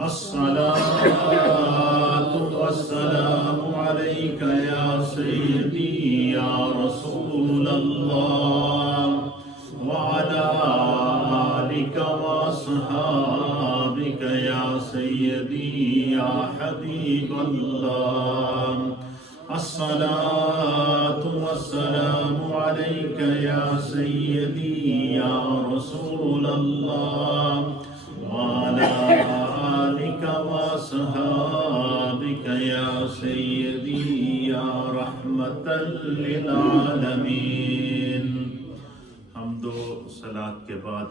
الصلاة والسلام عليك يا سيدي يا رسول الله وعلى آلك وأصحابك يا سيدي يا حبيب الله الصلاة والسلام عليك يا سيدي يا رسول الله وعلى آلك وأصحابك يا سيدي يا رحمة للعالمين. حمد و صلاۃ کے بعد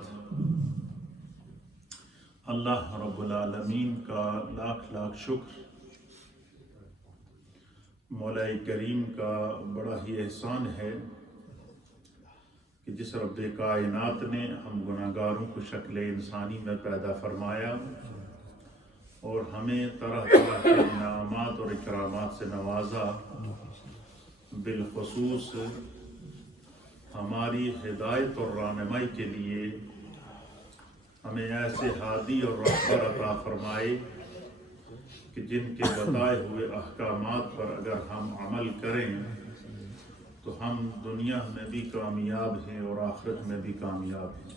اللہ رب العالمین کا لاکھ لاکھ شکر، مولا کریم کا بڑا ہی احسان ہے کہ جس رب کائنات نے ہم گناہگاروں کو شکل انسانی میں پیدا فرمایا اور ہمیں طرح طرح کے انعامات اور اکرامات سے نوازا، بالخصوص ہماری ہدایت اور رہنمائی کے لیے ہمیں ایسے ہادی اور رہبر عطا فرمائے کہ جن کے بتائے ہوئے احکامات پر اگر ہم عمل کریں تو ہم دنیا میں بھی کامیاب ہیں اور آخرت میں بھی کامیاب ہیں۔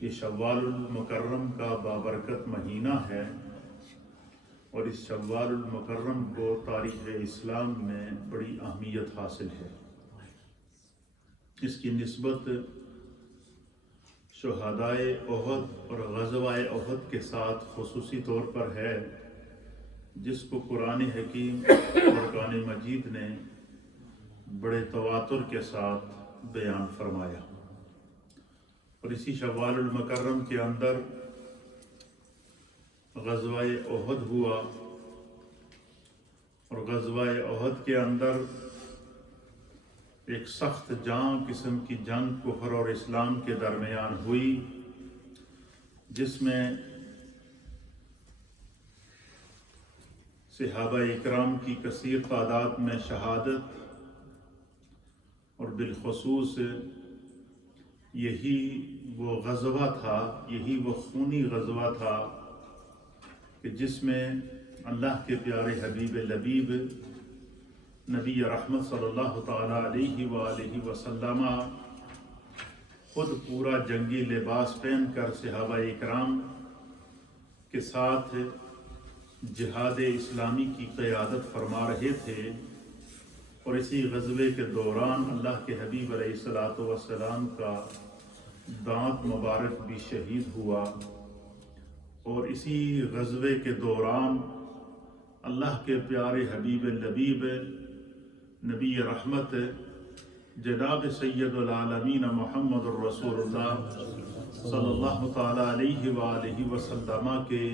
یہ شوال المکرم کا بابرکت مہینہ ہے اور اس شوال المکرم کو تاریخ اسلام میں بڑی اہمیت حاصل ہے۔ اس کی نسبت شہدائے احد اور غزوہ احد کے ساتھ خصوصی طور پر ہے، جس کو قرآن حکیم فرقان مجید نے بڑے تواتر کے ساتھ بیان فرمایا۔ اور اسی شوال المکرم کے اندر غزوہ احد ہوا، اور غزوہ احد کے اندر ایک سخت قسم کی جنگ کفر اور اسلام کے درمیان ہوئی، جس میں صحابہ اکرام کی کثیر تعداد میں شہادت، اور بالخصوص یہی وہ غزوہ تھا، یہی وہ خونی غزوہ تھا کہ جس میں اللہ کے پیارے حبیب لبیب نبی رحمت صلی اللہ تعالی علیہ وآلہ وسلم خود پورا جنگی لباس پہن کر صحابہ اکرام کے ساتھ جہاد اسلامی کی قیادت فرما رہے تھے، اور اسی غزوے کے دوران اللہ کے حبیب علیہ الصلوۃ والسلام کا دانت مبارک بھی شہید ہوا، اور اسی غزوے کے دوران اللہ کے پیارے حبیب لبیب نبی رحمت جناب سید العالمین محمد الرسول اللہ صلی اللہ تعالی علیہ وآلہ وسلم کے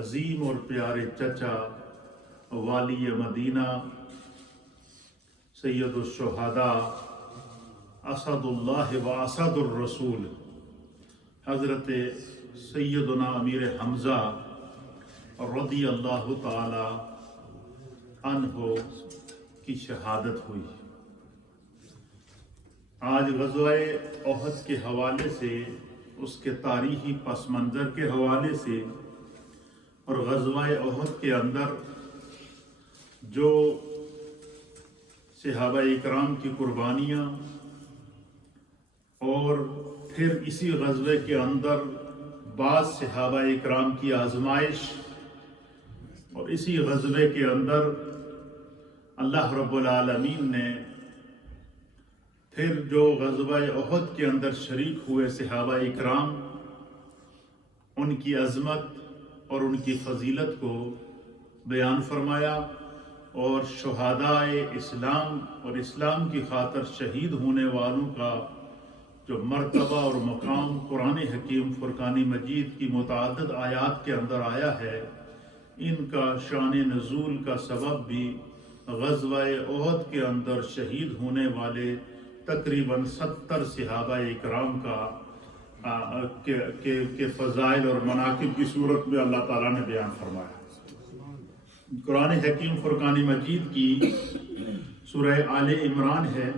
عظیم اور پیارے چچا والی مدینہ سید الشہداء اسد اللہ و اسد الرسول حضرت سیدنا امیر حمزہ رضی اللہ تعالی عنہ کی شہادت ہوئی۔ آج غزوہ احد کے حوالے سے، اس کے تاریخی پس منظر کے حوالے سے، اور غزوہ احد کے اندر جو صحابہ اکرام کی قربانیاں، اور پھر اسی غزوے کے اندر بعض صحابہ اکرام کی آزمائش، اور اسی غزوے کے اندر اللہ رب العالمین نے پھر جو غزوہ احد کے اندر شریک ہوئے صحابہ اکرام، ان کی عظمت اور ان کی فضیلت کو بیان فرمایا، اور شہدائے اسلام اور اسلام کی خاطر شہید ہونے والوں کا جو مرتبہ اور مقام قرآن حکیم فرقان مجید کی متعدد آیات کے اندر آیا ہے، ان کا شان نزول کا سبب بھی غزوہ احد کے اندر شہید ہونے والے تقریباً 70 صحابہ اکرام کا کے فضائل اور مناقب کی صورت میں اللہ تعالیٰ نے بیان فرمایا۔ قرآن حکیم فرقان مجید کی سورہ آل عمران ہے،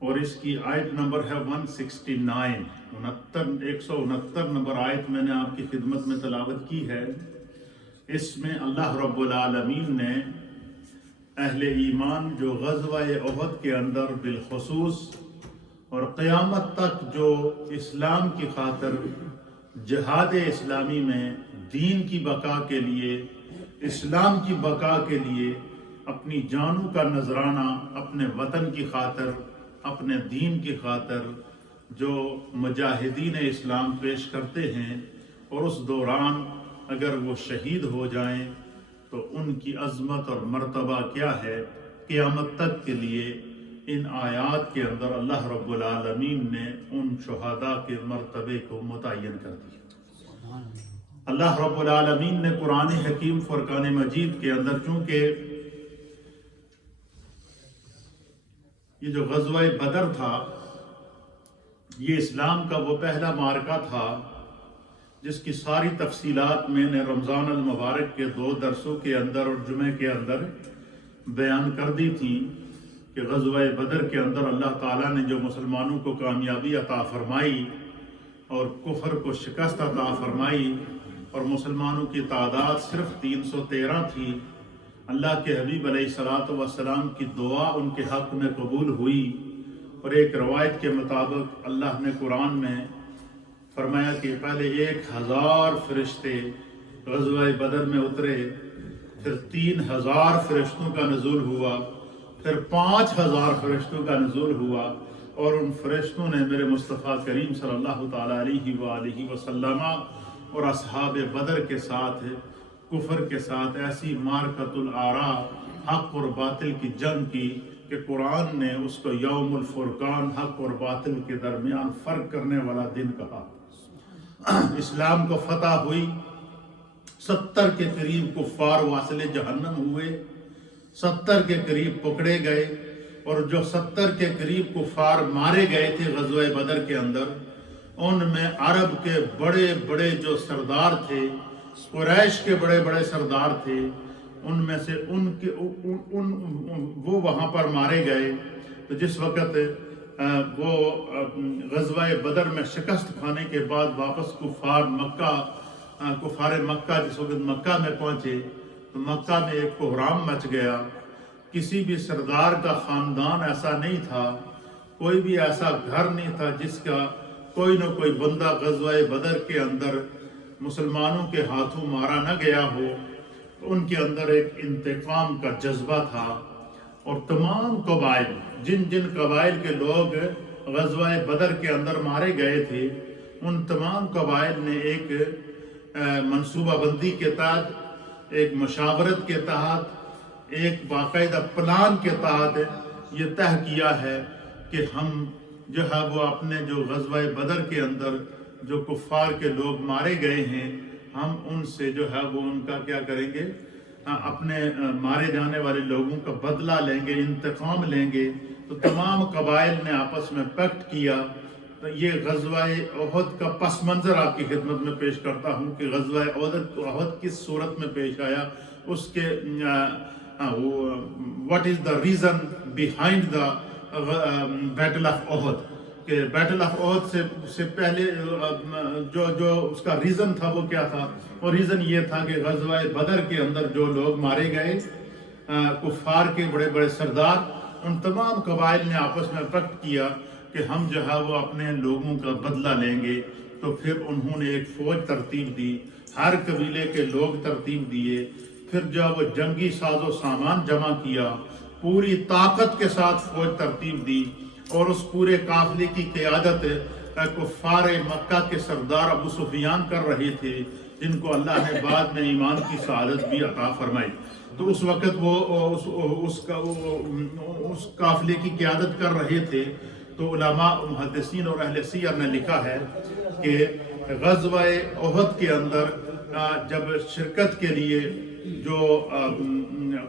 اور اس کی آیت نمبر ہے 169 169 نمبر آیت میں نے آپ کی خدمت میں تلاوت کی ہے۔ اس میں اللہ رب العالمین نے اہل ایمان جو غزوہ احد کے اندر بالخصوص اور قیامت تک جو اسلام کی خاطر جہاد اسلامی میں دین کی بقا کے لیے، اسلام کی بقا کے لیے اپنی جانوں کا نذرانہ اپنے وطن کی خاطر، اپنے دین کی خاطر جو مجاہدین اسلام پیش کرتے ہیں، اور اس دوران اگر وہ شہید ہو جائیں تو ان کی عظمت اور مرتبہ کیا ہے، قیامت تک کے لیے ان آیات کے اندر اللہ رب العالمین نے ان شہداء کے مرتبے کو متعین کر دیا۔ اللہ رب العالمین نے قرآن حکیم فرقان مجید کے اندر، چونکہ یہ جو غزوہ بدر تھا یہ اسلام کا وہ پہلا معرکہ تھا جس کی ساری تفصیلات میں نے رمضان المبارک کے 2 درسوں کے اندر اور جمعے کے اندر بیان کر دی تھی کہ غزوہ بدر کے اندر اللہ تعالیٰ نے جو مسلمانوں کو کامیابی عطا فرمائی اور کفر کو شکست عطا فرمائی، اور مسلمانوں کی تعداد صرف 313 تھی۔ اللہ کے حبیب علیہ الصلوۃ والسلام کی دعا ان کے حق میں قبول ہوئی، اور ایک روایت کے مطابق اللہ نے قرآن میں فرمایا کہ پہلے 1000 فرشتے غزوہ بدر میں اترے، پھر 3000 فرشتوں کا نزول ہوا، پھر 5000 فرشتوں کا نزول ہوا، اور ان فرشتوں نے میرے مصطفیٰ کریم صلی اللہ تعالیٰ علیہ وآلہ وسلم اور اصحاب بدر کے ساتھ، کفر کے ساتھ ایسی مارکۃ الآراء، حق اور باطل کی جنگ کی کہ قرآن نے اس کو یوم الفرقان، حق اور باطل کے درمیان فرق کرنے والا دن کہا۔ اسلام کو فتح ہوئی، 70 کے قریب کفار واصل جہنم ہوئے، 70 کے قریب پکڑے گئے، اور جو 70 کے قریب کفار مارے گئے تھے غزوہ بدر کے اندر، ان میں عرب کے بڑے بڑے جو سردار تھے، قریش کے بڑے بڑے سردار تھے، ان میں سے وہ وہاں پر مارے گئے۔ تو جس وقت وہ غزوہ بدر میں شکست کھانے کے بعد واپس کفار مکہ جس وقت مکہ میں پہنچے تو مکہ میں ایک کوہرام مچ گیا۔ کسی بھی سردار کا خاندان ایسا نہیں تھا، کوئی بھی ایسا گھر نہیں تھا جس کا کوئی نہ کوئی بندہ غزوہ بدر کے اندر مسلمانوں کے ہاتھوں مارا نہ گیا ہو۔ ان کے اندر ایک انتقام کا جذبہ تھا، اور تمام قبائل، جن جن قبائل کے لوگ غزوہ بدر کے اندر مارے گئے تھے، ان تمام قبائل نے ایک منصوبہ بندی کے تحت، ایک مشاورت کے تحت، ایک باقاعدہ پلان کے تحت یہ طے کیا ہے کہ ہم جو ہے وہ اپنے جو غزوہ بدر کے اندر جو کفار کے لوگ مارے گئے ہیں، ہم ان سے جو ہے وہ ان کا کیا کریں گے، اپنے مارے جانے والے لوگوں کا بدلہ لیں گے، انتقام لیں گے۔ تو تمام قبائل نے آپس میں پیکٹ کیا۔ تو یہ غزوہ احد کا پس منظر آپ کی خدمت میں پیش کرتا ہوں کہ غزوہ احد کس صورت میں پیش آیا، اس کے what is the reason behind the battle of Uhud, کہ بیٹل آف احد سے پہلے جو اس کا ریزن تھا وہ کیا تھا؟ اور ریزن یہ تھا کہ غزوہ بدر کے اندر جو لوگ مارے گئے، کفار کے بڑے بڑے سردار، ان تمام قبائل نے آپس میں پیکٹ کیا کہ ہم جو ہے وہ اپنے لوگوں کا بدلہ لیں گے۔ تو پھر انہوں نے ایک فوج ترتیب دی، ہر قبیلے کے لوگ ترتیب دیے، پھر جب وہ جنگی ساز و سامان جمع کیا، پوری طاقت کے ساتھ فوج ترتیب دی، اور اس پورے قافلے کی قیادت کفار مکہ کے سردار ابو سفیان کر رہے تھے، جن کو اللہ نے بعد میں ایمان کی سعادت بھی عطا فرمائی۔ تو اس وقت وہ اس قافلے کی قیادت کر رہے تھے۔ تو علماء محدثین اور اہل سیر نے لکھا ہے کہ غزوہ احد کے اندر جب شرکت کے لیے جو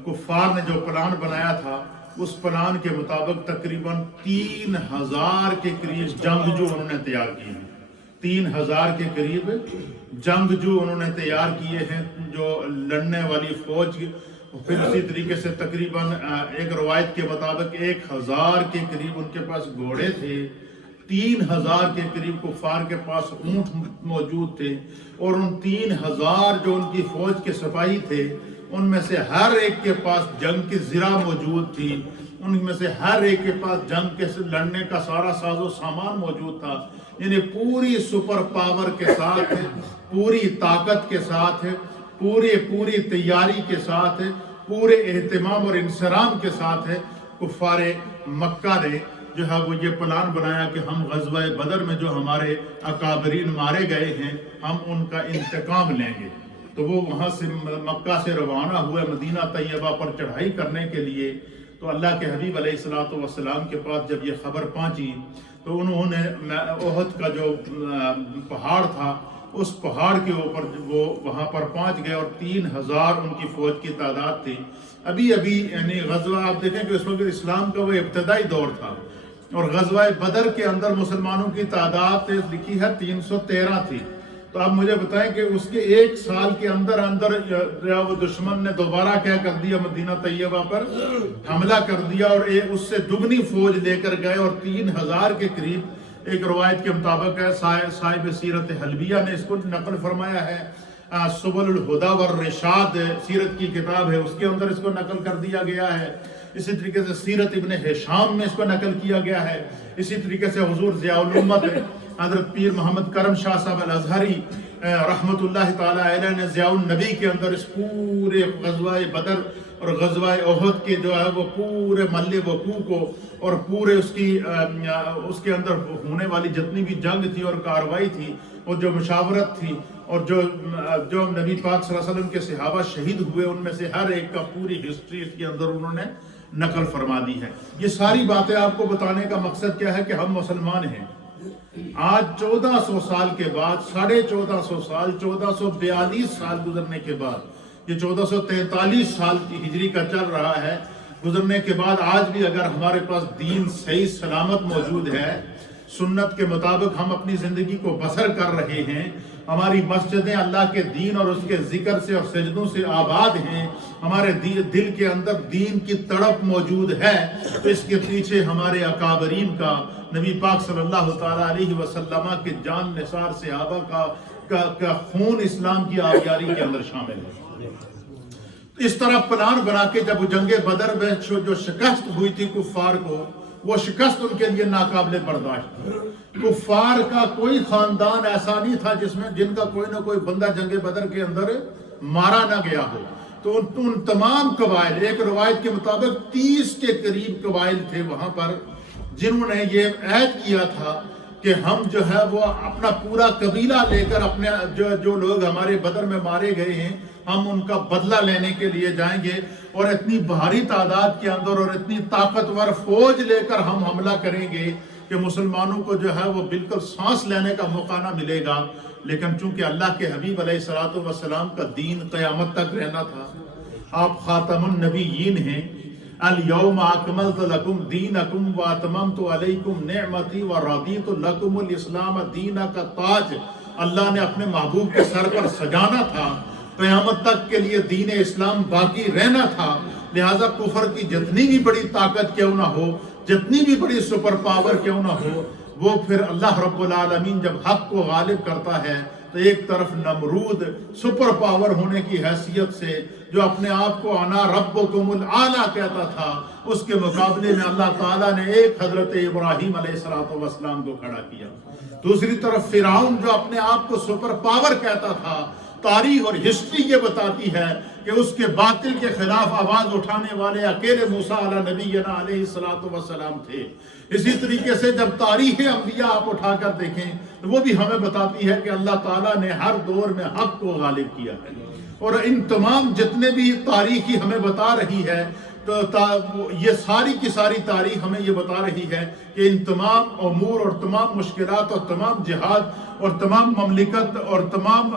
کفار نے جو پلان بنایا تھا، اس پلان کے مطابق تقریباً 3000 کے قریب جنگجو انہوں نے تیار کیے ہیں۔ 3000 کے قریب جنگجو انہوں نے تیار کیے ہیں، جو لڑنے والی فوج پھر اسی طریقے سے تقریباً ایک روایت کے مطابق 1000 کے قریب ان کے پاس گھوڑے تھے، 3000 کے قریب کفار کے پاس اونٹ موجود تھے، اور ان 3000 جو ان کی فوج کے سپاہی تھے ان میں سے ہر ایک کے پاس جنگ کی زرہ موجود تھی، ان میں سے ہر ایک کے پاس جنگ کے لڑنے کا سارا ساز و سامان موجود تھا، یعنی پوری سپر پاور کے ساتھ، پوری طاقت کے ساتھ، پوری تیاری کے ساتھ، پورے اہتمام اور انصرام کے ساتھ کفار مکہ نے جو ہے وہ یہ پلان بنایا کہ ہم غزوہ بدر میں جو ہمارے اکابرین مارے گئے ہیں ہم ان کا انتقام لیں گے۔ تو وہ وہاں سے مکہ سے روانہ ہوئے مدینہ طیبہ پر چڑھائی کرنے کے لیے۔ تو اللہ کے حبیب علیہ الصلوۃ والسلام کے پاس جب یہ خبر پہنچی تو انہوں نے احد کا جو پہاڑ تھا اس پہاڑ کے اوپر وہ وہاں پر پہنچ گئے، اور 3000 ان کی فوج کی تعداد تھی۔ ابھی یعنی غزوہ آپ دیکھیں کہ اس وقت اسلام کا وہ ابتدائی دور تھا، اور غزوہ بدر کے اندر مسلمانوں کی تعداد لکھی ہے 313 تھی۔ تو آپ مجھے بتائیں کہ اس کے 1 سال کے اندر وہ دشمن نے دوبارہ کیا کر دیا، مدینہ طیبہ پر حملہ کر دیا، اور اس سے دگنی فوج لے کر گئے، اور 3000 کے قریب ایک روایت کے مطابق ہے، صاحب سیرت حلبیہ نے اس کو نقل فرمایا ہے، سبل الہدی والرشاد سیرت کی کتاب ہے اس کے اندر اس کو نقل کر دیا گیا ہے، اسی طریقے سے سیرت ابن ہشام میں اس کو نقل کیا گیا ہے، اسی طریقے سے حضور ضیاء الامت حضرت پیر محمد کرم شاہ صاحب الازہری رحمت اللہ تعالیٰ علیہ نے ضیاء النبی کے اندر اس پورے غزوہ بدر اور غزوہ احد کے جو ہے وہ پورے مل وقوع کو اور پورے اس کے اندر ہونے والی جتنی بھی جنگ تھی اور کاروائی تھی اور جو مشاورت تھی اور جو نبی پاک صلی اللہ علیہ وسلم کے صحابہ شہید ہوئے ان میں سے ہر ایک کا پوری ہسٹری اس کے اندر انہوں نے نقل فرما دی ہے۔ یہ ساری باتیں آپ کو بتانے کا مقصد کیا ہے کہ ہم مسلمان ہیں۔ آج 1400 سال کے بعد، 1450 سال، 1442 سال گزرنے کے بعد، یہ 1443 سال کی ہجری کا چل رہا ہے، گزرنے کے بعد آج بھی اگر ہمارے پاس دین صحیح سلامت موجود ہے، سنت کے مطابق ہم اپنی زندگی کو بسر کر رہے ہیں، ہماری مسجدیں اللہ کے دین اور اس کے ذکر سے اور سجدوں سے آباد ہیں، ہمارے دل کے اندر دین کی تڑپ موجود ہے، تو اس کے پیچھے ہمارے اکابرین کا، نبی پاک صلی اللہ تعالیٰ علیہ وسلم کے جان نثار صحابہ کا خون اسلام کی آبیاری کے اندر شامل ہے۔ اس طرح پلان بنا کے جب جنگ بدر میں جو شکست ہوئی تھی کفار کو، وہ شکست ان کے لیے ناقابل برداشت تھی۔ کفار کا کوئی خاندان ایسا نہیں تھا جن کا کوئی نہ کوئی بندہ جنگ بدر کے اندر مارا نہ گیا ہو۔ تو ان تمام قبائل، ایک روایت کے مطابق 30 کے قریب قبائل تھے وہاں پر، جنہوں نے یہ عہد کیا تھا کہ ہم جو ہے وہ اپنا پورا قبیلہ لے کر اپنے جو لوگ ہمارے بدر میں مارے گئے ہیں ہم ان کا بدلہ لینے کے لیے جائیں گے، اور اتنی بھاری تعداد کے اندر اور اتنی طاقتور فوج لے کر ہم حملہ کریں گے کہ مسلمانوں کو جو ہے وہ بالکل سانس لینے کا موقع نہ ملے گا۔ لیکن چونکہ اللہ کے حبیب علیہ الصلوۃ والسلام کا دین قیامت تک رہنا تھا، آپ خاتم النبیین ہیں، الیوم اکملت لکم دینکم واتممت علیکم نعمتی ورضیت لکم الاسلام دینا کا تاج اللہ نے اپنے محبوب کے سر پر سجانا تھا، قیامت تک کے لیے دین اسلام باقی رہنا تھا۔ لہٰذا کفر کی جتنی بھی بڑی طاقت کیوں نہ ہو، جتنی بھی بڑی سپر پاور کیوں نہ ہو، وہ پھر اللہ رب العالمین جب حق کو غالب کرتا ہے تو ایک طرف نمرود سپر پاور ہونے کی حیثیت سے جو اپنے آپ کو انا ربکم الاعلی کہتا تھا، اس کے مقابلے میں اللہ تعالیٰ نے ایک حضرت ابراہیم علیہ السلام کو کھڑا کیا۔ دوسری طرف فرعون جو اپنے آپ کو سپر پاور کہتا تھا، تاریخ اور ہسٹری یہ بتاتی ہے کہ اس کے باطل کے خلاف آواز اٹھانے والے اکیلے موسیٰ علیہ نبینا علیہ السلام تھے۔ اسی طریقے سے جب تاریخ انبیاء آپ اٹھا کر دیکھیں تو وہ بھی ہمیں بتاتی ہے کہ اللہ تعالیٰ نے ہر دور میں حق کو غالب کیا ہے، اور ان تمام جتنے بھی تاریخی ہمیں بتا رہی ہے تو یہ ساری کی ساری تاریخ ہمیں یہ بتا رہی ہے کہ ان تمام امور اور تمام مشکلات اور تمام جہاد اور تمام مملکت اور تمام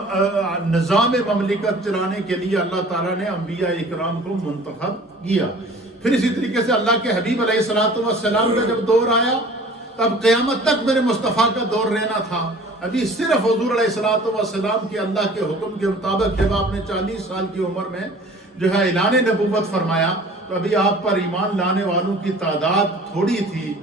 نظام مملکت چلانے کے لیے اللہ تعالیٰ نے انبیاء اکرام کو منتخب کیا۔ پھر اسی طریقے سے اللہ کے حبیب علیہ السلام کا جب دور آیا تب قیامت تک میرے مصطفیٰ کا دور رہنا تھا۔ ابھی صرف حضور علیہ السلام کے اللہ کے حکم کے مطابق جب آپ نے 40 سال کی عمر میں جو ہے اعلان نبوت فرمایا تو ابھی آپ پر ایمان لانے والوں کی تعداد تھوڑی تھی،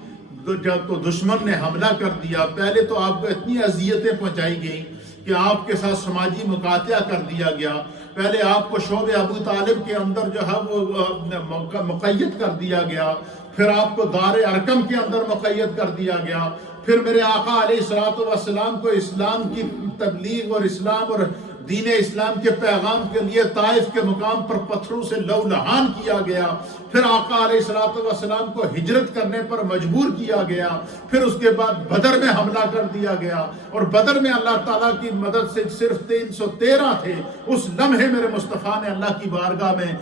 جب تو دشمن نے حملہ کر دیا، پہلے تو آپ کو اتنی اذیتیں پہنچائی گئیں کہ آپ کے ساتھ سماجی مقاطعہ کر دیا گیا، پہلے آپ کو شعب ابو طالب کے اندر جو ہے وہ مقید کر دیا گیا، پھر آپ کو دار ارقم کے اندر مقید کر دیا گیا، پھر میرے آقا علیہ السلام کو اسلام کی تبلیغ اور اسلام اور دین اسلام کے پیغام کے لیے طائف کے مقام پر پتھروں سے لو لہان کیا گیا، پھر آقا علیہ السلام کو ہجرت کرنے پر مجبور کیا گیا، پھر اس کے بعد بدر میں حملہ کر دیا گیا، اور بدر میں اللہ تعالیٰ کی مدد سے صرف 313 تھے۔ اس لمحے میرے مصطفیٰ نے اللہ کی بارگاہ میں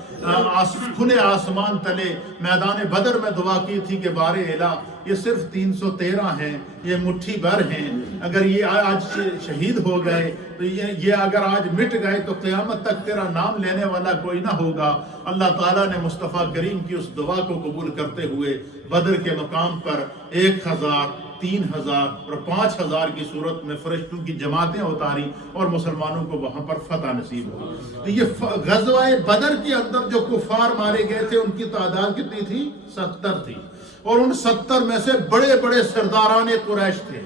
کھلے آسمان تلے میدان بدر میں دعا کی تھی کہ بار الہ یہ صرف 313 ہیں، یہ مٹھی بھر ہیں، اگر یہ آج شہید ہو گئے تو یہ اگر آج مٹ گئے تو قیامت تک تیرا نام لینے والا کوئی نہ ہوگا۔ اللہ تعالیٰ نے مصطفیٰ کریم کی اس دعا کو قبول کرتے ہوئے بدر کے مقام پر 1000 3000 اور 5000 کی صورت میں فرشتوں کی جماعتیں اتاری اور مسلمانوں کو وہاں پر فتح نصیب ہوئی۔ تو یہ غزوہ بدر کے اندر جو کفار مارے گئے تھے ان کی تعداد کتنی تھی؟ 70 تھی، اور ان 70 میں سے بڑے بڑے سرداران قریش تھے،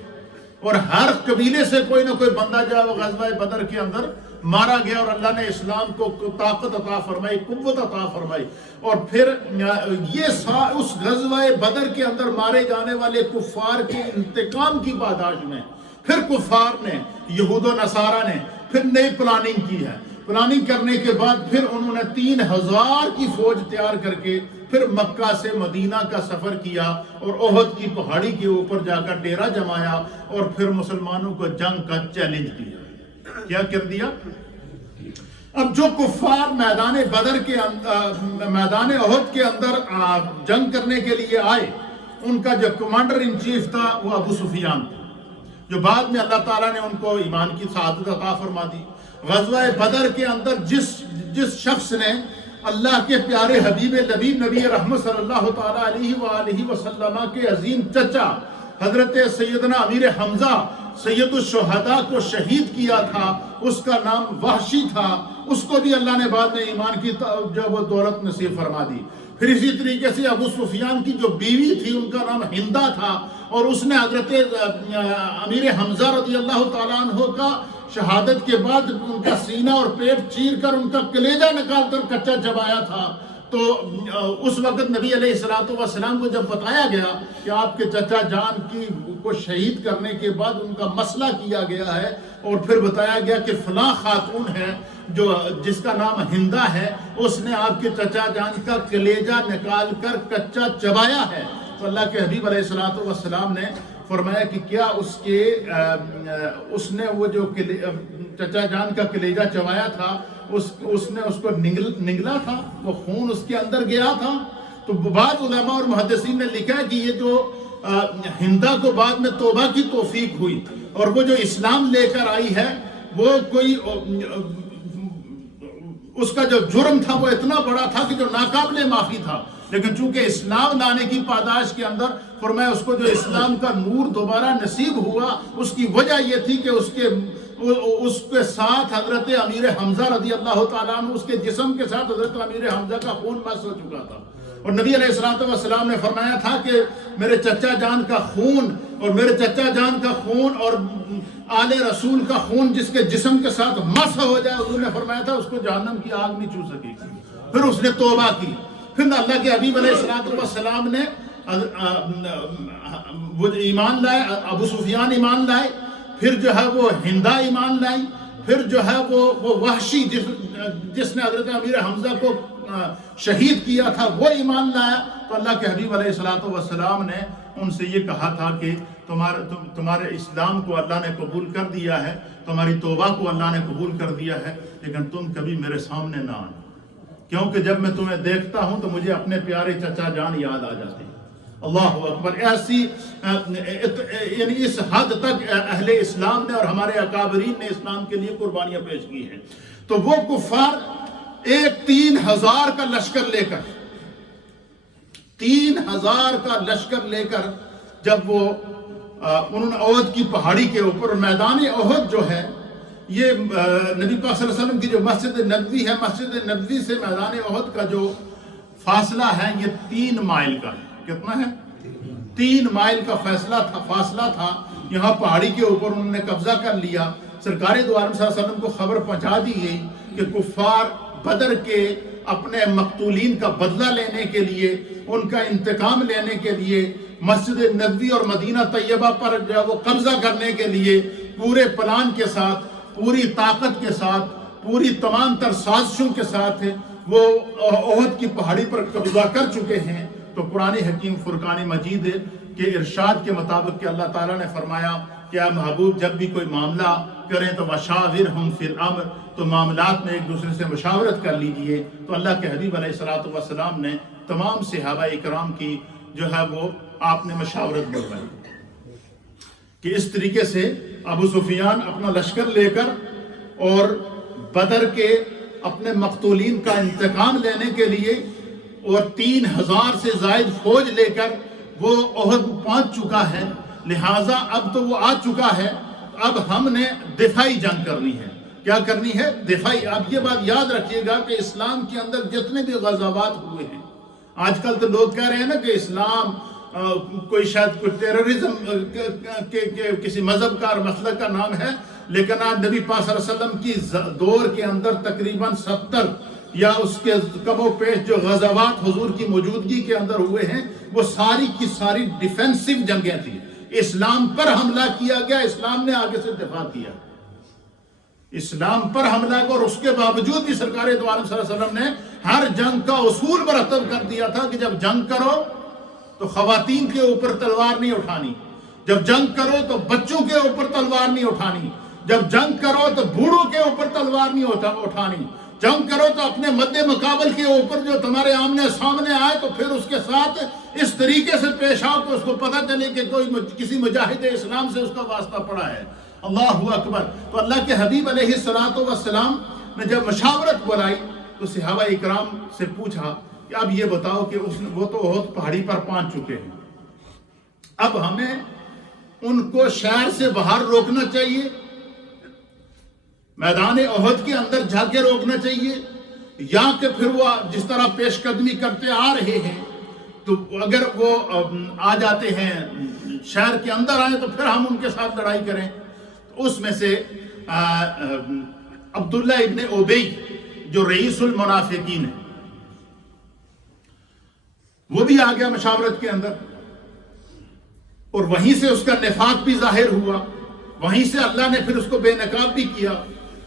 اور ہر قبیلے سے کوئی نہ کوئی بندہ جو ہے وہ غزوہ بدر کے اندر مارا گیا، اور اللہ نے اسلام کو طاقت عطا فرمائی، قوت عطا فرمائی۔ اور پھر اس غزوہ بدر کے اندر مارے جانے والے کفار کے انتقام کی پاداش میں پھر کفار نے، یہود و نصارہ نے پھر نئی پلاننگ کی ہے۔ پلاننگ کرنے کے بعد پھر انہوں نے 3000 کی فوج تیار کر کے پھر مکہ سے مدینہ کا سفر کیا، اور احد کی پہاڑی کے اوپر جا کر ڈیرا جمایا، اور پھر مسلمانوں کو جنگ کا چیلنج دیا۔ کیا کر دیا؟ اب جو کفار میدان بدر کے میدان احد کے اندر جنگ کرنے کے لیے آئے، ان کا جو کمانڈر ان چیف تھا وہ ابو سفیان تھا، جو بعد میں اللہ تعالیٰ نے ان کو ایمان کی سعادت عطا فرما دی۔ غزوہ بدر کے اندر جس شخص نے اللہ کے پیارے حبیب لبیب نبی رحمت صلی اللہ تعالیٰ علیہ وآلہ وسلم کے عظیم چچا حضرت سیدنا امیر حمزہ سید الشہداء کو شہید کیا تھا، اس کا نام وحشی تھا، اس کو بھی اللہ نے بعد میں ایمان کی جو وہ دولت نصیب فرما دی۔ پھر اسی طریقے سے ابو سفیان کی جو بیوی تھی ان کا نام ہندہ تھا، اور اس نے حضرت امیر حمزہ رضی اللہ تعالیٰ عنہ کا شہادت کے بعد ان کا سینہ اور پیٹ چیر کر ان کا کلیجہ نکال کر کچا چبایا تھا۔ تو اس وقت نبی علیہ السلام کو جب بتایا گیا کہ آپ کے چچا جان کو شہید کرنے کے بعد ان کا مسئلہ کیا گیا ہے، اور پھر بتایا گیا کہ فلاں خاتون ہے جس کا نام ہندہ ہے، اس نے آپ کے چچا جان کا کلیجہ نکال کر کچا چبایا ہے، تو اللہ کے حبیب علیہ السلام نے فرمایا کہ کیا اس نے وہ جو چچا جان کا کلیجہ چبایا تھا اس نے اس کو نگلا تھا، وہ خون اس کے اندر گیا تھا؟ تو بعض علماء اور محدثین نے لکھا ہے کہ یہ جو ہندہ کو بعد میں توبہ کی توفیق ہوئی اور وہ جو اسلام لے کر آئی ہے، وہ کوئی اس کا جو جرم تھا وہ اتنا بڑا تھا کہ جو ناقابل معافی تھا، لیکن چونکہ اسلام لانے کی پاداش کے اندر فرمایا اس کو جو اسلام کا نور دوبارہ نصیب ہوا، اس کی وجہ یہ تھی کہ اس کے ساتھ حضرت امیر حمزہ رضی اللہ تعالیٰ عنہ، اس کے جسم کے ساتھ حضرت امیر حمزہ کا خون مس ہو چکا تھا، اور نبی علیہ السلام نے فرمایا تھا کہ میرے چچا جان کا خون اور آل رسول کا خون جس کے جسم کے ساتھ مس ہو جائے، حضور نے فرمایا تھا اس کو جہنم کی آگ نہیں چھو سکے گی۔ پھر اس نے توبہ کی، پھر اللہ کے حبیب علیہ السلام نے وہ ایمان لائے، ابو سفیان ایمان لائے، پھر جو ہے وہ ہندہ ایمان لائی، پھر جو ہے وہ وحشی جس نے حضرت امیر حمزہ کو شہید کیا تھا وہ ایمان لایا۔ تو اللہ کے حبیب علیہ السلام نے ان سے یہ کہا تھا کہ تمہارے اسلام کو اللہ نے قبول کر دیا ہے، تمہاری توبہ کو اللہ نے قبول کر دیا ہے، لیکن تم کبھی میرے سامنے نہ آنا، کیونکہ جب میں تمہیں دیکھتا ہوں تو مجھے اپنے پیارے چچا جان یاد آ جاتے ہیں۔ اللہ اکبر! ایسی یعنی اس حد تک اہل اسلام نے اور ہمارے اکابرین نے اسلام کے لیے قربانیاں پیش کی ہیں۔ تو وہ کفار 3000 کا لشکر لے کر 3000 کا لشکر لے کر جب وہ انہوں نے احد کی پہاڑی کے اوپر، میدان احد جو ہے یہ نبی پاک صلی اللہ علیہ وسلم کی جو مسجد نبوی ہے، مسجد نبوی سے میدان احد کا جو فاصلہ ہے یہ 3 مائل کا ہے۔ کتنا ہے؟ 3 مائل کا فاصلہ تھا۔ یہاں پہاڑی کے اوپر انہوں نے قبضہ کر لیا۔ سرکار دو عالم صلی اللہ علیہ وسلم کو خبر پہنچا دی گئی کہ کفار بدر کے اپنے مقتولین کا بدلہ لینے کے لیے، ان کا انتقام لینے کے لیے، مسجد نبوی اور مدینہ طیبہ پر جو وہ قبضہ کرنے کے لیے پورے پلان کے ساتھ، پوری طاقت کے ساتھ، پوری تمام تر سازشوں کے ساتھ وہ احد کی پہاڑی پر قبضہ کر چکے ہیں۔ تو قرآن حکیم فرقان مجید کے ارشاد کے مطابق کہ اللہ تعالیٰ نے فرمایا کہ اے محبوب جب بھی کوئی معاملہ کریں تو وشاورہم فی الامر، تو معاملات میں ایک دوسرے سے مشاورت کر لیجئے۔ تو اللہ کے حبیب علیہ الصلوۃ والسلام نے تمام صحابہ اکرام کی جو ہے وہ آپ نے مشاورت بلوائی کہ اس طریقے سے ابو سفیان اپنا لشکر لے کر اور بدر کے اپنے مقتولین کا انتقام لینے کے لیے اور 3000 سے زائد فوج لے کر وہ احد پہنچ چکا ہے۔ لہٰذا اب تو وہ آ چکا ہے، اب ہم نے دفاعی جنگ کرنی ہے۔ کیا کرنی ہے؟ دفاعی۔ اب یہ بات یاد رکھیے گا کہ اسلام کے اندر جتنے بھی غزوات ہوئے ہیں، آج کل تو لوگ کہہ رہے ہیں نا کہ اسلام کوئی شاید کوئی ٹیررزم کے کسی مذہب کا اور مسلک کا نام ہے، لیکن آج نبی پاک صلی اللہ علیہ وسلم کی دور کے اندر تقریباً 70 یا اس کے کم و پیش جو غزوات حضور کی موجودگی کے اندر ہوئے ہیں وہ ساری کی ساری ڈیفینسو جنگیں تھیں۔ اسلام پر حملہ کیا گیا، اسلام نے آگے سے دفاع کیا، اسلام پر حملہ کیا، اور اس کے باوجود بھی سرکار دو عالم صلی اللہ علیہ وسلم نے ہر جنگ کا اصول مرتب کر دیا تھا کہ جب جنگ کرو تو خواتین کے اوپر تلوار نہیں اٹھانی، جب جنگ کرو تو بچوں کے اوپر تلوار نہیں اٹھانی، جب جنگ کرو تو بوڑھوں کے اوپر تلوار نہیں اٹھانی، جنگ کرو تو اپنے مد مقابل کے اوپر جو تمہارے آمنے سامنے آئے تو پھر اس کے ساتھ اس طریقے سے پیش آؤ کہ اس کو پتہ چلے کہ کوئی کسی مجاہد اسلام سے اس کا واسطہ پڑا ہے۔ اللہ اکبر۔ تو اللہ کے حبیب علیہ الصلوۃ والسلام نے جب مشاورت بلائی تو صحابہ اکرام سے پوچھا کہ اب یہ بتاؤ کہ وہ تو احد پہاڑی پر پہنچ چکے ہیں، اب ہمیں ان کو شہر سے باہر روکنا چاہیے، میدان احد کے اندر جا کے روکنا چاہیے، یا کہ پھر وہ جس طرح پیش قدمی کرتے آ رہے ہیں تو اگر وہ آ جاتے ہیں شہر کے اندر آئیں تو پھر ہم ان کے ساتھ لڑائی کریں۔ اس میں سے عبداللہ ابن ابی جو رئیس المنافقین ہے وہ بھی آ گیا مشاورت کے اندر، اور وہیں سے اس کا نفاق بھی ظاہر ہوا، وہیں سے اللہ نے پھر اس کو بے نقاب بھی کیا۔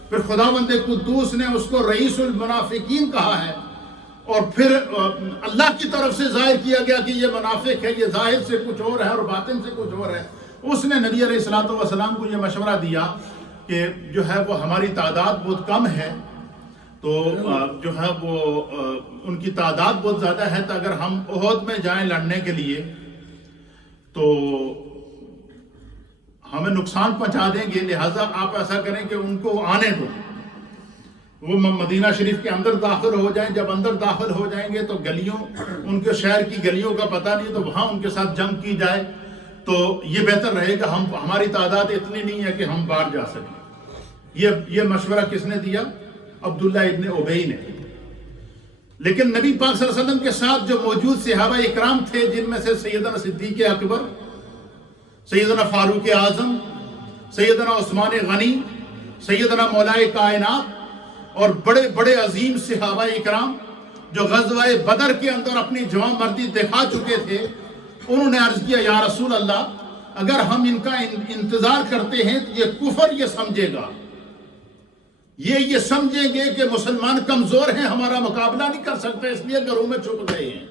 پھر خداوند قدوس نے اس کو رئیس المنافقین کہا ہے، اور پھر اللہ کی طرف سے ظاہر کیا گیا کہ یہ منافق ہے، یہ ظاہر سے کچھ اور ہے اور باطن سے کچھ اور ہے۔ اس نے نبی علیہ الصلوۃ والسلام کو یہ مشورہ دیا کہ جو ہے وہ ہماری تعداد بہت کم ہے، تو جو ہے وہ ان کی تعداد بہت زیادہ ہے، تو اگر ہم احد میں جائیں لڑنے کے لیے تو ہمیں نقصان پہنچا دیں گے، لہٰذا آپ ایسا کریں کہ ان کو آنے دو، وہ مدینہ شریف کے اندر داخل ہو جائیں۔ جب اندر داخل ہو جائیں گے تو گلیوں، ان کے شہر کی گلیوں کا پتہ نہیں، تو وہاں ان کے ساتھ جنگ کی جائے تو یہ بہتر رہے گا، ہماری تعداد اتنی نہیں ہے کہ ہم باہر جا سکیں۔ یہ مشورہ کس نے دیا؟ عبداللہ ابن ابی نے۔ لیکن نبی پاک صلی اللہ علیہ وسلم کے ساتھ جو موجود صحابہ اکرام تھے، جن میں سے سیدنا صدیق اکبر، سیدنا فاروق اعظم، سیدنا عثمان غنی، سیدنا مولائے کائنات اور بڑے بڑے عظیم صحابہ اکرام جو غزوہ بدر کے اندر اپنی جواں مردی دکھا چکے تھے، انہوں نے عرض کیا یا رسول اللہ اگر ہم ان کا انتظار کرتے ہیں تو یہ کفر یہ سمجھے گا، یہ سمجھیں گے کہ مسلمان کمزور ہیں، ہمارا مقابلہ نہیں کر سکتے، اس لیے گھروں میں چھپ گئے ہیں،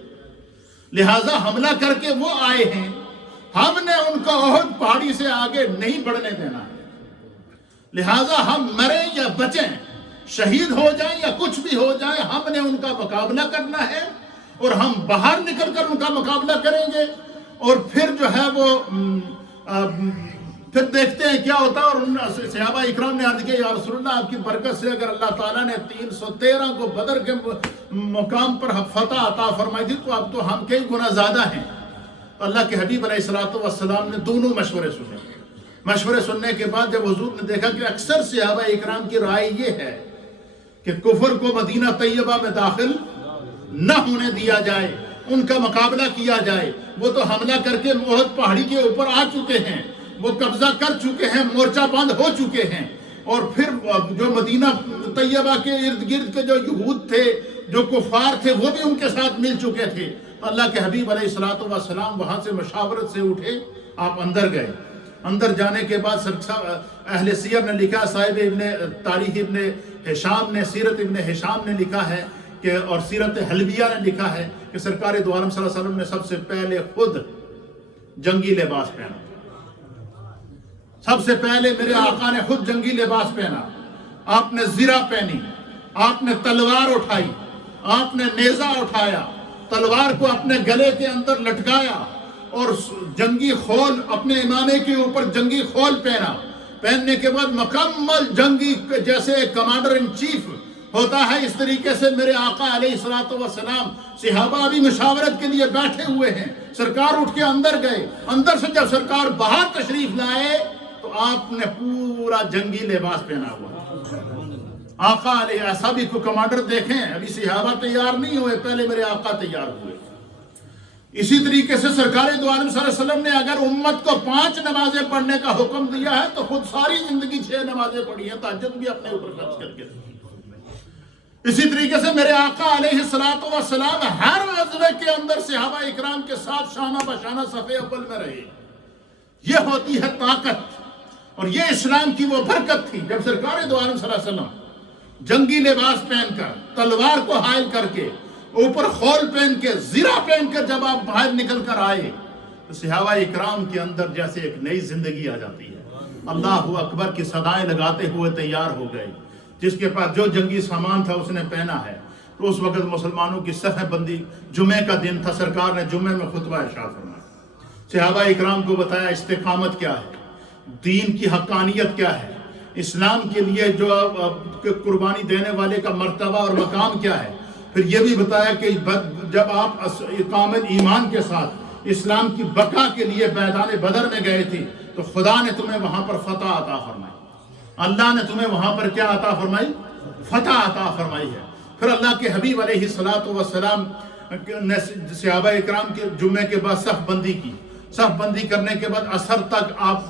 لہٰذا حملہ کر کے وہ آئے ہیں، ہم نے ان کو احد پہاڑی سے آگے نہیں بڑھنے دینا ہے، لہٰذا ہم مریں یا بچیں، شہید ہو جائیں یا کچھ بھی ہو جائے، ہم نے ان کا مقابلہ کرنا ہے، اور ہم باہر نکل کر ان کا مقابلہ کریں گے، اور پھر جو ہے وہ پھر دیکھتے ہیں کیا ہوتا ہے۔ اور صحابہ اکرام نے عرض کیا یا رسول اللہ آپ کی برکت سے اگر اللہ تعالیٰ نے 313 کو بدر کے مقام پر فتح عطا فرمائی تھی تو اب تو ہم کئی گنا زیادہ ہیں۔ تو اللہ کے حبیب علیہ الصلوۃ والسلام نے دونوں مشورے سنے، مشورے سننے کے بعد جب حضور نے دیکھا کہ اکثر صحابہ اکرام کی رائے یہ ہے کہ کفر کو مدینہ طیبہ میں داخل نہ ہونے دیا جائے، ان کا مقابلہ کیا جائے، وہ تو حملہ کر کے احد پہاڑی کے اوپر آ چکے ہیں، وہ قبضہ کر چکے ہیں، مورچہ بند ہو چکے ہیں، اور پھر جو مدینہ طیبہ کے ارد گرد کے جو یہود تھے، جو کفار تھے، وہ بھی ان کے ساتھ مل چکے تھے۔ تو اللہ کے حبیب علیہ الصلوۃ والسلام وہاں سے مشاورت سے اٹھے، آپ اندر گئے۔ اندر جانے کے بعد اہل سیر نے لکھا، صاحب تاریخ ابن ہشام نے، سیرت ابن ہشام نے لکھا ہے کہ، اور سیرت حلبیہ نے لکھا ہے کہ سرکار دو عالم صلی اللہ علیہ وسلم نے سب سے پہلے خود جنگی لباس پہنا۔ سب سے پہلے میرے آقا نے خود جنگی لباس پہنا، آپ نے زرہ پہنی، آپ نے تلوار اٹھائی، آپ نے نیزہ اٹھایا، تلوار کو اپنے گلے کے اندر لٹکایا، اور جنگی خول اپنے امامے کے اوپر جنگی خول پہنا۔ پہننے کے بعد مکمل جنگی جیسے ایک کمانڈر ان چیف ہوتا ہے، اس طریقے سے میرے آقا علیہ الصلوۃ والسلام، صحابہ ابھی مشاورت کے لیے بیٹھے ہوئے ہیں، سرکار اٹھ کے اندر گئے۔ اندر سے جب سرکار باہر تشریف لائے تو آپ نے پورا جنگی لباس پہنا ہوا۔ آقا علیہ، ایسا بھی کوئی کمانڈر دیکھیں، ابھی صحابہ تیار نہیں ہوئے، پہلے میرے آقا تیار ہوئے۔ اسی طریقے سے سرکار دو عالم صلی اللہ علیہ وسلم نے اگر امت کو 5 نمازیں پڑھنے کا حکم دیا ہے تو خود ساری زندگی 6 نمازیں پڑھی ہیں، تہجد بھی اپنے اوپر خرچ کر کے۔ اسی طریقے سے میرے آقا علیہ الصلوۃ والسلام ہر غزوے کے اندر صحابہ اکرام کے ساتھ شانہ بشانہ صف اول میں رہے۔ یہ ہوتی ہے طاقت، اور یہ اسلام کی وہ برکت تھی جب سرکار دو عالم صلی اللہ علیہ وسلم جنگی لباس پہن کر، تلوار کو حائل کر کے، اوپر خول پہن کے، زرہ پہن کر جب آپ باہر نکل کر آئے تو صحابہ اکرام کے اندر جیسے ایک نئی زندگی آ جاتی ہے۔ اللہ اکبر کی صدائیں لگاتے ہوئے تیار ہو گئے۔ جس کے پاس جو جنگی سامان تھا اس نے پہنا ہے۔ تو اس وقت مسلمانوں کی صف بندی، جمعے کا دن تھا، سرکار نے جمعے میں خطبہ ارشاد فرمایا، صحابہ اکرام کو بتایا استقامت کیا ہے، دین کی حقانیت کیا ہے، اسلام کے لیے جو قربانی دینے والے کا مرتبہ اور مقام کیا ہے۔ پھر یہ بھی بتایا کہ جب آپ کامل ایمان کے ساتھ اسلام کی بقا کے لیے میدان بدر میں گئے تھے تو خدا نے تمہیں وہاں پر فتح عطا فرمائی، اللہ نے تمہیں وہاں پر کیا عطا فرمائی؟ فتح عطا فرمائی ہے۔ پھر اللہ کے حبیب علیہ الصلوۃ والسلام نے صحابہ اکرام کے جمعے کے بعد صف بندی کی۔ صف بندی کرنے کے بعد عصر تک آپ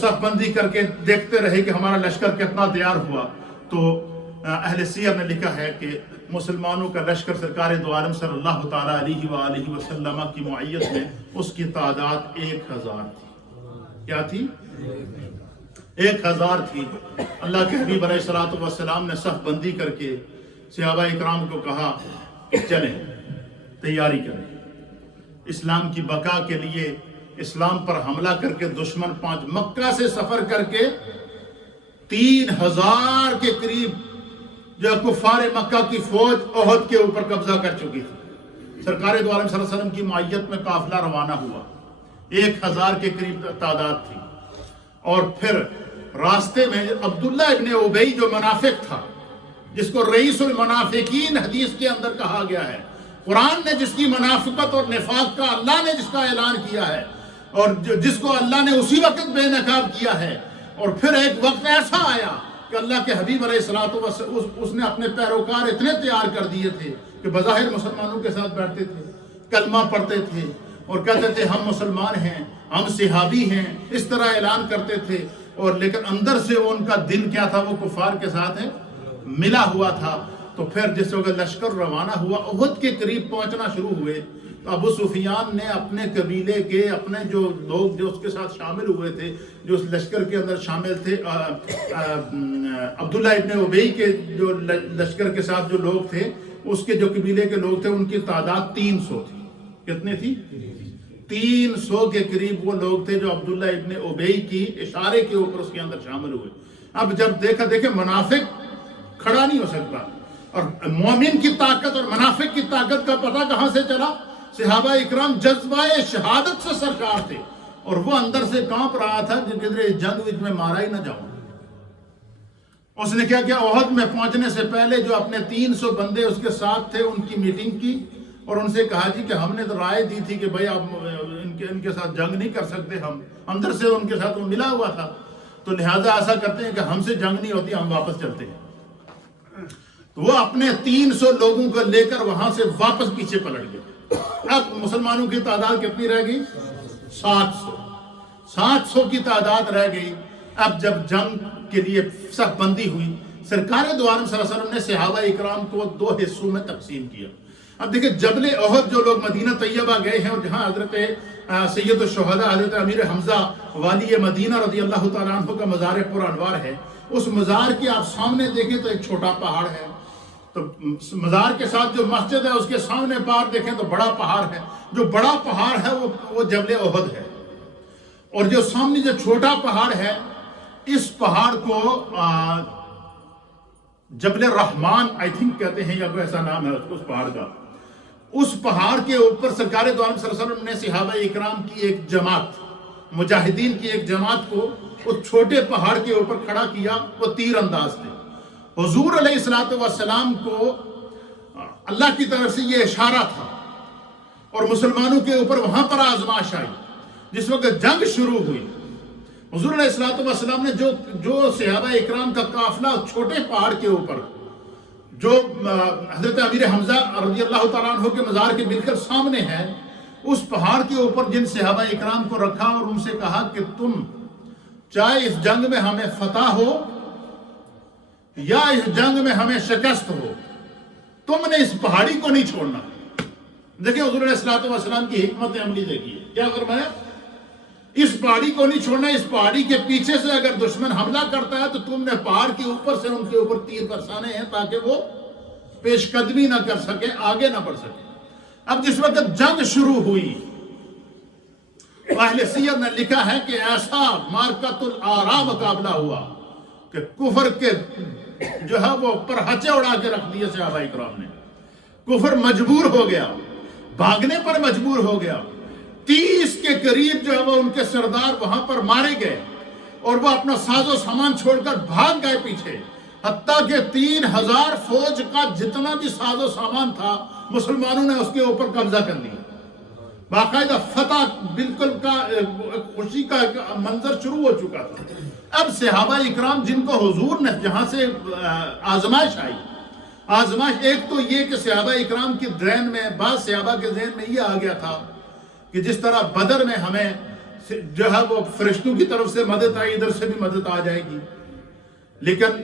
صف بندی کر کے دیکھتے رہے کہ ہمارا لشکر کتنا تیار ہوا۔ تو اہل سیر نے لکھا ہے کہ مسلمانوں کا لشکر سرکار دو عالم صلی اللہ تعالیٰ علیہ وآلہ وسلم کی معیت میں اس کی تعداد 1000 تھی۔ کیا تھی؟ 1000 تھی۔ اللہ کے حبیب علیہ الصلوۃ والسلام نے صف بندی کر کے صحابہ اکرام کو کہا کہ چلیں تیاری کریں، اسلام کی بقا کے لیے، اسلام پر حملہ کر کے دشمن 5 مکہ سے سفر کر کے 3000 کے قریب جو کفار مکہ کی فوج احد کے اوپر قبضہ کر چکی تھی۔ سرکار دو عالم صلی اللہ علیہ وسلم کی معیت میں قافلہ روانہ ہوا، 1000 کے قریب تعداد تھی۔ اور پھر راستے میں عبداللہ ابن ابی جو منافق تھا، جس کو رئیس المنافقین حدیث کے اندر کہا گیا ہے، قرآن نے جس کی منافقت اور نفاق کا اللہ نے جس کا اعلان کیا ہے، اور جس کو اللہ نے اسی وقت بے نقاب کیا ہے۔ اور پھر ایک وقت ایسا آیا کہ اللہ کے حبیب علیہ الصلوۃ والسلام اس نے اپنے پیروکار اتنے تیار کر دیے تھے کہ بظاہر مسلمانوں کے ساتھ بیٹھتے تھے، کلمہ پڑھتے تھے اور کہتے تھے ہم مسلمان ہیں، ہم صحابی ہیں، اس طرح اعلان کرتے تھے، اور لیکن اندر سے ان کا دل کیا تھا؟ وہ کفار کے ساتھ ہے ملا ہوا تھا۔ تو پھر جس وقت لشکر روانہ ہوا، احد کے قریب پہنچنا شروع ہوئے، تو ابو سفیان نے اپنے قبیلے کے، اپنے جو لوگ جو اس کے ساتھ شامل ہوئے تھے، جو اس لشکر کے اندر شامل تھے، عبداللہ ابن ابی کے جو لشکر کے ساتھ جو لوگ تھے، اس کے جو قبیلے کے لوگ تھے، ان کی تعداد 300 تھی۔ کتنے تھی؟ 300 کے قریب وہ لوگ تھے جو عبداللہ ابن ابی کی اشارے کے اوپر اس کے اندر شامل ہوئے۔ اب جب دیکھے منافق کھڑا نہیں ہو سکتا، اور مومن کی طاقت اور منافق کی طاقت کا پتہ کہاں سے چلا؟ صحابہ اکرام جذبہ شہادت سے سرکار تھے، اور وہ اندر سے کانپ رہا تھا کہ کدھر جنگ وچ میں مارا ہی نہ جاؤں۔ اس نے کیا کیا؟ احد میں پہنچنے سے پہلے جو اپنے 300 بندے اس کے ساتھ تھے، ان کی میٹنگ کی، اور ان سے کہا جی کہ ہم نے تو رائے دی تھی کہ بھائی آپ ان ان کے ساتھ جنگ نہیں کر سکتے، ہم اندر سے ان کے ساتھ وہ ملا ہوا تھا، تو لہٰذا ایسا کرتے ہیں کہ ہم سے جنگ نہیں ہوتی، ہم واپس چلتے ہیں۔ تو وہ اپنے 300 لوگوں کو لے کر وہاں سے واپس پیچھے پلٹ گئے۔ اب مسلمانوں کی تعداد کتنی رہ گئی؟ 700 کی تعداد رہ گئی۔ اب جب جنگ کے لیے صف بندی ہوئی، سرکار دو عالم صلی اللہ علیہ وسلم نے صحابہ اکرام کو 2 حصوں میں تقسیم کیا۔ اب دیکھیں جبل احد جو لوگ مدینہ طیبہ گئے ہیں اور جہاں حضرت سید الشہداء حضرت امیر حمزہ والی مدینہ رضی اللہ تعالیٰ عنہ کا مزار پر انوار ہے، اس مزار کے آپ سامنے دیکھیں تو ایک چھوٹا پہاڑ ہے، تو مزار کے ساتھ جو مسجد ہے اس کے سامنے پار دیکھیں تو بڑا پہاڑ ہے، جو بڑا پہاڑ ہے وہ جبل احد ہے، اور جو سامنے جو چھوٹا پہاڑ ہے اس پہاڑ کو جبل الرحمن آئی تھنک کہتے ہیں، یا کوئی ایسا نام ہے اس پہاڑ کا۔ اس پہاڑ کے اوپر سرکار دو عالم صلی اللہ علیہ وسلم نے صحابہ اکرام کی ایک جماعت، مجاہدین کی ایک جماعت کو اس چھوٹے پہاڑ کے اوپر کھڑا کیا، وہ تیر انداز تھے۔ حضور علیہ الصلوۃ والسلام کو اللہ کی طرف سے یہ اشارہ تھا، اور مسلمانوں کے اوپر وہاں پر آزمائش آئی۔ جس وقت جنگ شروع ہوئی، حضور علیہ الصلوۃ والسلام نے جو صحابہ اکرام کا قافلہ چھوٹے پہاڑ کے اوپر، جو حضرت امیر حمزہ رضی اللہ تعالیٰ عنہ کے مزار کے بالکل سامنے ہے، اس پہاڑ کے اوپر جن صحابہ اکرام کو رکھا اور ان سے کہا کہ تم چاہے اس جنگ میں ہمیں فتح ہو یا اس جنگ میں ہمیں شکست ہو، تم نے اس پہاڑی کو نہیں چھوڑنا۔ دیکھیں حضور علیہ الصلوۃ والسلام کی حکمت عملی دیکھیے، کیا فرمایا؟ اس پہاڑی کو نہیں چھوڑنا، اس پہاڑی کے پیچھے سے اگر دشمن حملہ کرتا ہے تو تم نے پہاڑ کے اوپر سے ان کے اوپر تیر برسانے ہیں تاکہ وہ پیش قدمی نہ کر سکے، آگے نہ بڑھ سکے۔ اب جس وقت جنگ شروع ہوئی، اہل سیر نے لکھا ہے کہ ایسا مارکۃ الآراء مقابلہ ہوا کہ کفر کے جو ہے وہ پر ہچے اڑا کے رکھ دیے صحابہ اکرام نے۔ کفر مجبور ہو گیا، بھاگنے پر مجبور ہو گیا۔ 30 کے قریب جو ہے وہ ان کے سردار وہاں پر مارے گئے، اور وہ اپنا ساز و سامان چھوڑ کر بھاگ گئے پیچھے، حتیٰ کہ 3000 فوج کا جتنا بھی ساز و سامان تھا مسلمانوں نے اس کے اوپر قبضہ کر لیا۔ باقاعدہ فتح بالکل کا خوشی کا منظر شروع ہو چکا تھا۔ اب صحابہ اکرام جن کو حضور نے جہاں سے آزمائش آئی، آزمائش ایک تو یہ کہ صحابہ اکرام کی ذہن میں، بعض صحابہ کے ذہن میں یہ آ گیا تھا کہ جس طرح بدر میں ہمیں جو ہے وہ فرشتوں کی طرف سے مدد آئی، ادھر سے بھی مدد آ جائے گی، لیکن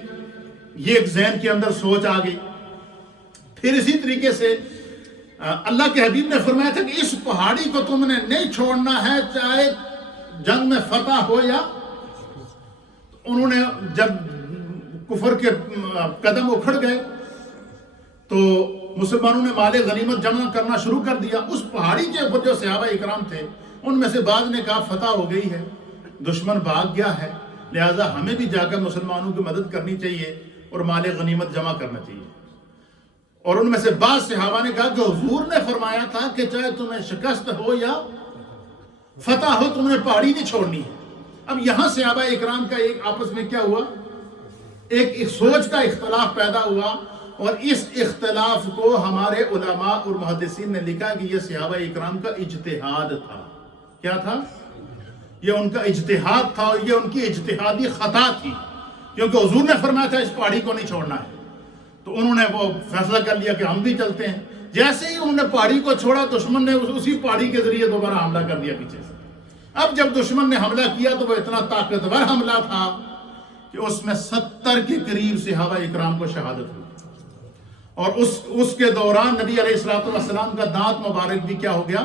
یہ ایک ذہن کے اندر سوچ آ گئی۔ پھر اسی طریقے سے اللہ کے حبیب نے فرمایا تھا کہ اس پہاڑی کو تم نے نہیں چھوڑنا ہے، چاہے جنگ میں فتح ہو یا۔ انہوں نے جب کفر کے قدم اکھڑ گئے تو مسلمانوں نے مال غنیمت جمع کرنا شروع کر دیا۔ اس پہاڑی کے اوپر جو صحابہ اکرام تھے ان میں سے بعض نے کہا فتح ہو گئی ہے، دشمن بھاگ گیا ہے، لہٰذا ہمیں بھی جا کر مسلمانوں کی مدد کرنی چاہیے اور مال غنیمت جمع کرنا چاہیے۔ اور ان میں سے بعض صحابہ نے کہا کہ حضور نے فرمایا تھا کہ چاہے تمہیں شکست ہو یا فتح ہو، تم نے پہاڑی نہیں چھوڑنی ہے۔ اب یہاں صحابہ اکرام کا ایک آپس میں کیا ہوا، ایک سوچ کا اختلاف پیدا ہوا، اور اس اختلاف کو ہمارے علماء اور محدثین نے لکھا کہ یہ صحابہ اکرام کا اجتہاد تھا۔ کیا تھا؟ یہ ان کا اجتہاد تھا، اور یہ ان کی اجتہادی خطا تھی، کیونکہ حضور نے فرمایا تھا اس پہاڑی کو نہیں چھوڑنا ہے، تو انہوں نے وہ فیصلہ کر لیا کہ ہم بھی چلتے ہیں۔ جیسے ہی انہوں نے پہاڑی کو چھوڑا، دشمن نے اسی پہاڑی کے ذریعے دوبارہ حملہ کر دیا پیچھے سے۔ اب جب دشمن نے حملہ کیا تو وہ اتنا طاقتور حملہ تھا کہ اس میں 70 کے قریب صحابہ اکرام کو شہادت ہوئی، اور اس کے دوران نبی علیہ الصلوۃ والسلام کا دانت مبارک بھی کیا ہو گیا،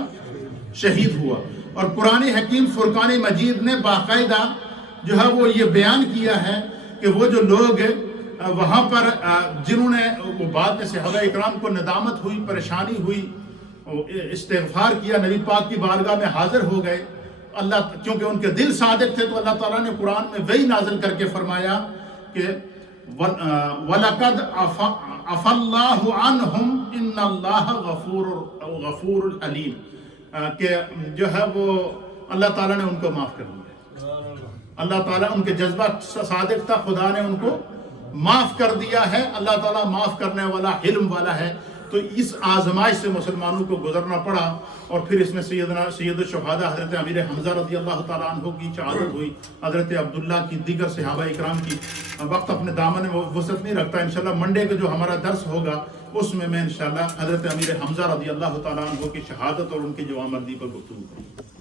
شہید ہوا۔ اور قرآن حکیم فرقان مجید نے باقاعدہ جو ہے وہ یہ بیان کیا ہے کہ وہ جو لوگ وہاں پر جنہوں نے وہ بعد میں صحابہ اکرام کو ندامت ہوئی، پریشانی ہوئی، استغفار کیا، نبی پاک کی بارگاہ میں حاضر ہو گئے، اللہ کیونکہ ان کے دل صادق تھے، تو اللہ تعالیٰ نے قرآن میں وہی نازل کر کے فرمایا کہ وَلَقَدْ عَفَا اللَّهُ عَنْهُمْ إِنَّ اللَّهَ غَفُورٌ حَلِيمٌ، کہ جو ہے وہ اللہ تعالیٰ نے ان کو معاف کر دیا۔ اللہ تعالیٰ ان کے جذبات صادق تھا، خدا نے ان کو معاف کر دیا ہے۔ اللہ تعالیٰ معاف کرنے والا، حلم والا ہے۔ تو اس آزمائش سے مسلمانوں کو گزرنا پڑا، اور پھر اس میں سید الشہداء حضرت امیر حمزہ رضی اللہ تعالیٰ عنہ کی شہادت ہوئی، حضرت عبداللہ کی، دیگر صحابہ اکرام کی۔ وقت اپنے دامن میں وسعت نہیں رکھتا، انشاءاللہ منڈے کا جو ہمارا درس ہوگا اس میں انشاءاللہ حضرت امیر حمزہ رضی اللہ تعالیٰ عنہ کی شہادت اور ان کی جوامردی پر گفتگو کروں۔